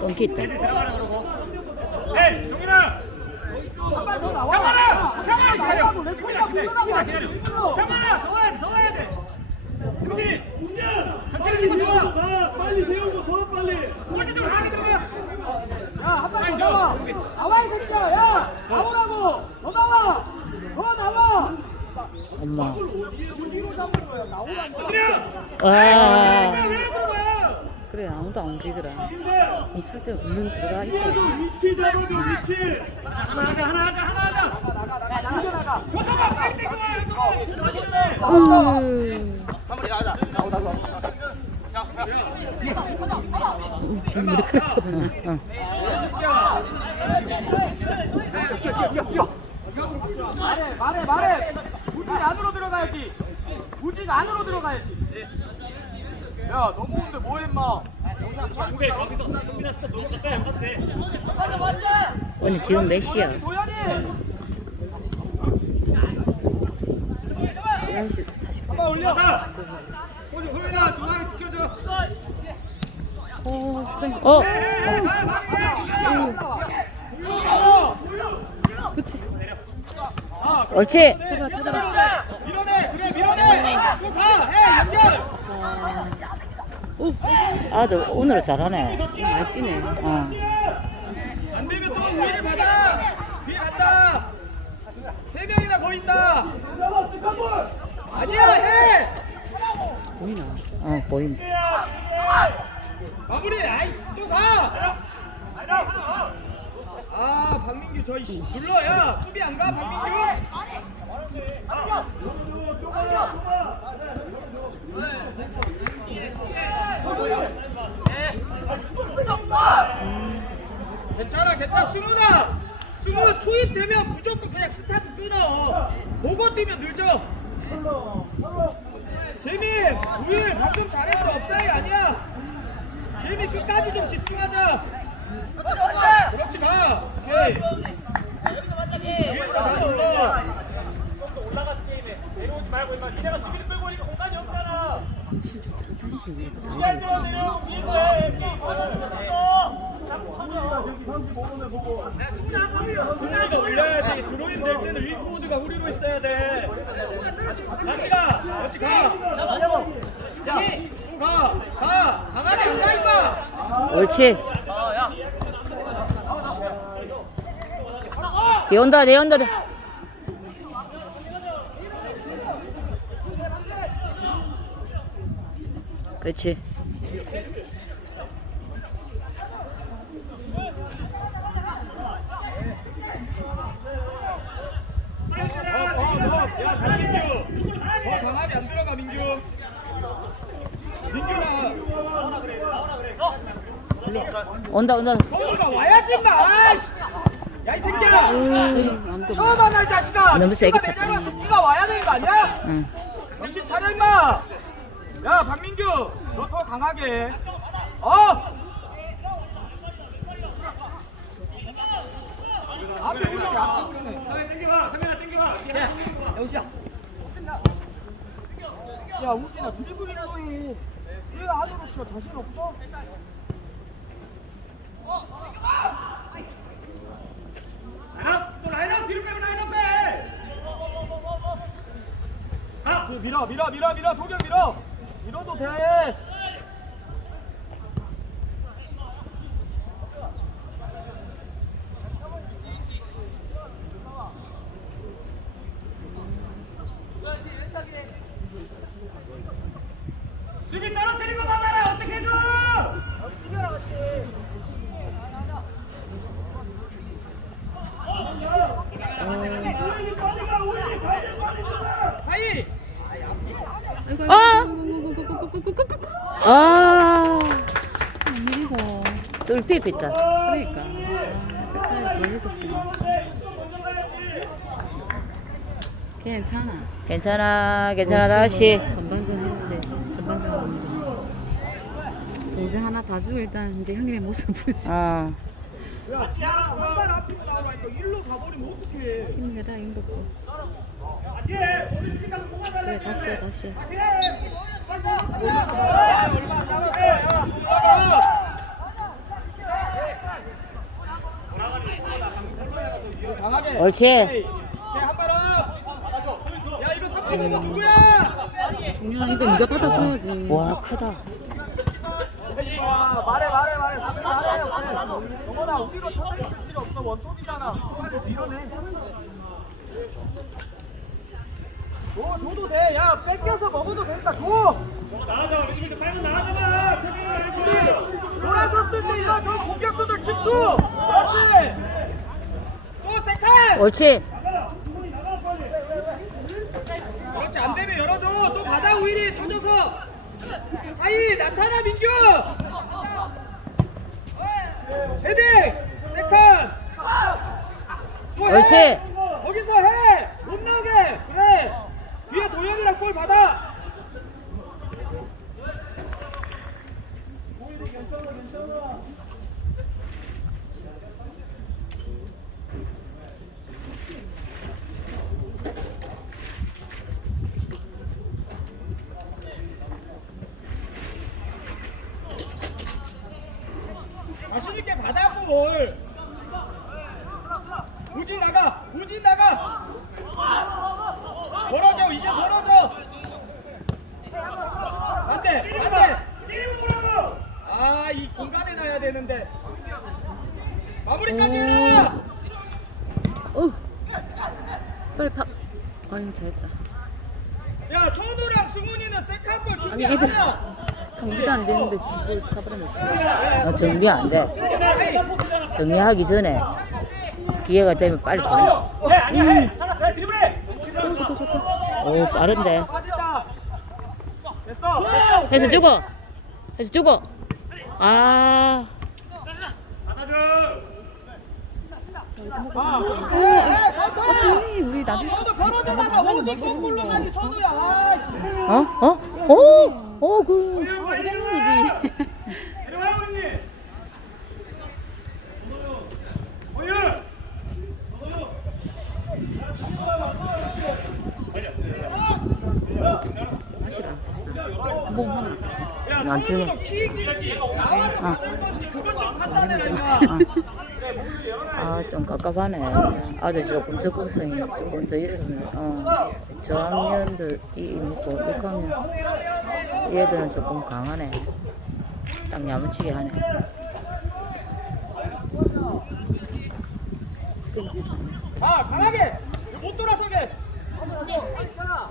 끊기 있다. 네, 종인아. 형아라, 형아라 기다려. 승민아 기다려, 승민아 기다려. 형아라 더 와야 돼, 더 와야 돼. 승민, 천천히 좀 좋아. 빨리 배우고 더 빨리. 골대 좀 하게 들어가. 야 한발더 나와. 나와 이 새끼야. 야 나오라고. 더 나와. 더 나와. 엄마. 뒤로 잡는 거야. 나오라고. 승민아. 그래 아무도 안 움직이더라. 이 철대 물론 들어가 있어. 위치 잡아줘 위치. 하나 하자, 하나 하자, 하나 하자. 나가 나가 나가 나가. 고소가 빨리 땡겨 와. 음. 우리 그랬어. 응. 말해 말해 말해. 무진 안으로 들어가야지. 무진 안으로 들어가야지. 야 너무 온데 뭐해 임마. 근데 거기서 승민아 스톱 너무 쌌어야 안 돼. 언니 지금 몇 시야? 도현이. 11시 40분. 한번 올려. 자, 호주 호연아 중앙에 지켜줘. 어, 주장님. 어. 그치. 옳지. 제발, 제발. 밀어내 그래 밀어내. 또 가. 해 연결. 오. 아들 오늘 잘하네. 많이 뛰네. 어. 안 되면 또 우리를 받아. 뒤에 간다. 세 명이나 있다. 아니야 해. 보이나? 어, 보인다. 마무리. 아이 또 가. 아 박민규 저희 눌러 야 수비 안 가 박민규. 괜찮아 괜찮아. 승훈아 승훈 투입되면 무조건 그냥 스타트 끊어. 보고 뛰면 늦어. 재민 우일 방금 잘했어. 업사이 아니야. 재민 끝까지 좀 집중하자. 그렇지 가. 오케이. 위에서 다 눌러 내려오지 말고 임마. 니네가 수비를 끌고 오니까 공간이 없잖아. 잘 들어 내려. 위에서 해. 승훈이가 올려야지 드로인 될 때는 윗보드가 후리로 있어야 돼 같이 가 같이 가야또가 가 강하게 안 가 임마 옳지. 뒤 온다, 뒤 온다. 뒤. 그렇지. 어어야 박민규 어 강하게 안 들어가 민규 민규가 온다, 온다. 성우가 와야지 아이씨 야이 새끼야 처음 하나 이 자식아 너무 세게. 내려와서 네가 와야 되는 거 아니야? 응. 정신 차려 임마 야 박민규 너 더 강하게 어 앞에 올려 앞에 상민 땡겨가. 상민아 땡겨가. 야 우진아 드리블 거이 얘 안으로 쳐 자신 없어? 밀어 밀어 밀어 밀어 도겸 밀어. 밀어도 돼. 수비 떨어뜨리고 막아라. 어떻게 해줘? 사이 아! 아! 밀고 뚫피 있다. 그러니까 아, 끝까지 멀리서 괜찮아 괜찮아, 괜찮아, 다시. 전방전 했는데 전방전 하고 동생 하나 봐주고 일단 이제 형님의 모습을 보여주지 어. 야 지하라 얼마나 앞으로 나와니까 일로 가버리면 어떡해 힘내다 힘겹고 예. 우리 수비 가면 공간 달라. 그래 다시 해 다시 해 올라가 해. 옳지. 정윤아 이거 네가 받아줘야지. 와 크다. 말해 말해 말해. 정원아 우리가 찾아갈 필요 없어 원톱이잖아. 밀어내. 줘, 줘도 돼. 야, 뺏겨서 먹어도 된다. 줘. 나가자 왼쪽에서 빨리 나가자 우리 돌아섰을 때저 공격수들 침투. 그렇지. 또 세컨. 옳지. 그렇지 안 되면 열어줘 또 받아 우일이 쳐져서 사이 나타나 민규 헤딩 세컨 또 해. 옳지. 거기서 해 못 나오게 그래 뒤에 도현이랑 골 받아. 자신 있게 받아고 뭘 우진 나가 우진 나가 벌어져 이제 벌어져 안돼 안돼 아이 공간에 놔야 되는데 마무리까지 해라 어. 빨리 박. 아유 잘했다. 야 선우랑 승훈이는 세컨볼 준비 아니 안 애들 하냐 정비도 안 되는데 집을 차버렸어. 어, 정비 안 돼. 정리하기 전에 기회가 되면 빨리 보내. 해 아니야 오 빠른데. 해서 주고. 해서 주고. 아. 아, 어, 어, 우리 나중에 어? 어? 오. 오 그. 사장님이지 내려와요 형님 오유 마시라. 한번 하나. 안 주네. 아. 아, 좀 깝깝하네. 아들 조금 적극성이 조금 더 있었네. 어. 저학년도 이 먹고 6학년. 얘들은 조금 강하네. 딱 야무치게 하네. 아 강하게 못 돌아서게 괜찮아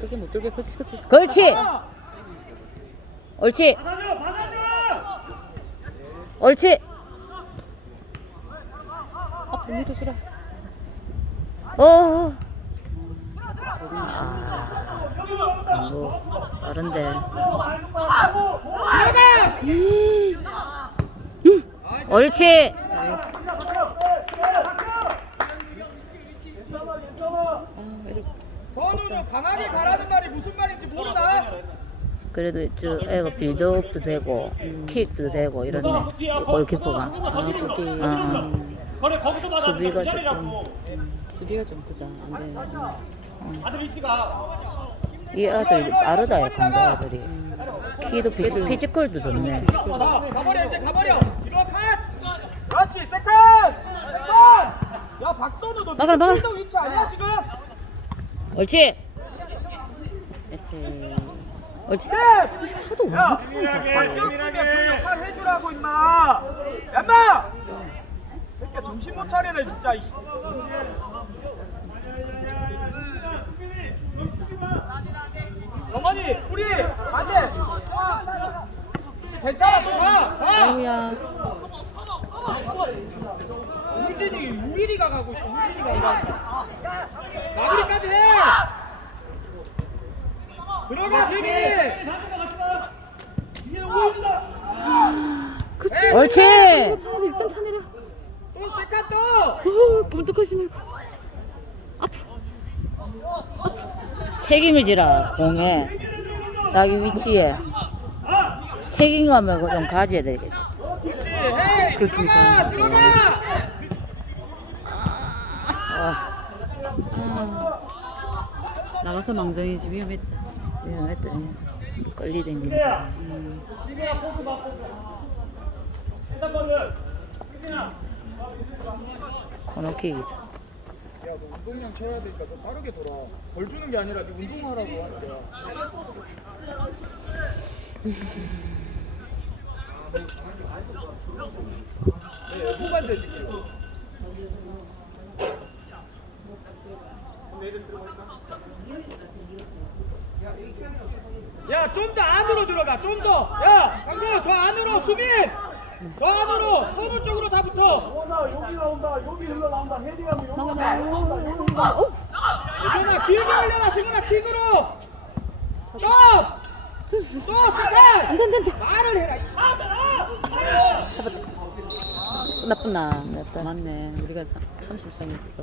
못 들게 못 들게 그렇지 그렇지. 그렇지. 가. 옳지. 옳지. 앞으로 밀어주라. 어. 아. 강구 빠른데. 들어가 옳지. 아 애들 선우는 강하게 가라는 말이 무슨 말인지 모르나? 그래도 저 애가 빌드업도 되고 킥도 되고 이런데 골키퍼가. 아 그게 어. 거래 거기서 받아 수비가 기다리라고. 수비가 좀 그자. 안 돼. 아들 위치가. 이 아들이 빠르다 강구 아들이. 키도 피, 피지컬도 좋네. 가 가버려 이제 가버려. 이거 파 그렇지 세컨. 세컨. 야 박선우 너 막아라, 막아라. 위치 아니야 지금? 옳지 네. 차도. 바뀌었으면 그 역할 해주라고 임마 얌마 새끼 정신 못 차리네 진짜 이. 영원이 우리 안돼 괜찮아 또 가 가. 아이고야. 우진이 우일이가 가고 있어 우진이가 이거 마무리까지 해 들어가 진이 그치. 옳지 차내려 일단 차내려. 또 세컨 또 어, 꼼짝하지 말고. 책임을 지라 공에 자기 위치에 책임감을 좀 가져야 되겠다. 그렇지 헤이 그렇습니까? 들어가 들어가 아, 아, 나가서 망정이지 위험했다. 위험했더니 걸리 댕긴다. 음. 코너킥이다. 야너 운동량 쳐야 되니까 좀 빠르게 돌아 벌 주는 게 아니라 네 운동하라고 하는 거야 네, 후반전 느낌 야, 좀 더 안으로 들어가, 좀 더. 야, 강구, 더 안으로, 수빈! 더 안으로, 선우 쪽으로 다 붙어. 유경아, 길게 올려라, 승훈아, 킥으로! 또! 또, 세컨! 안 돼, 안 돼, 안 돼. 말을 해라, 이씨. 나쁜 나. 맞네. 우리가 30점 했어.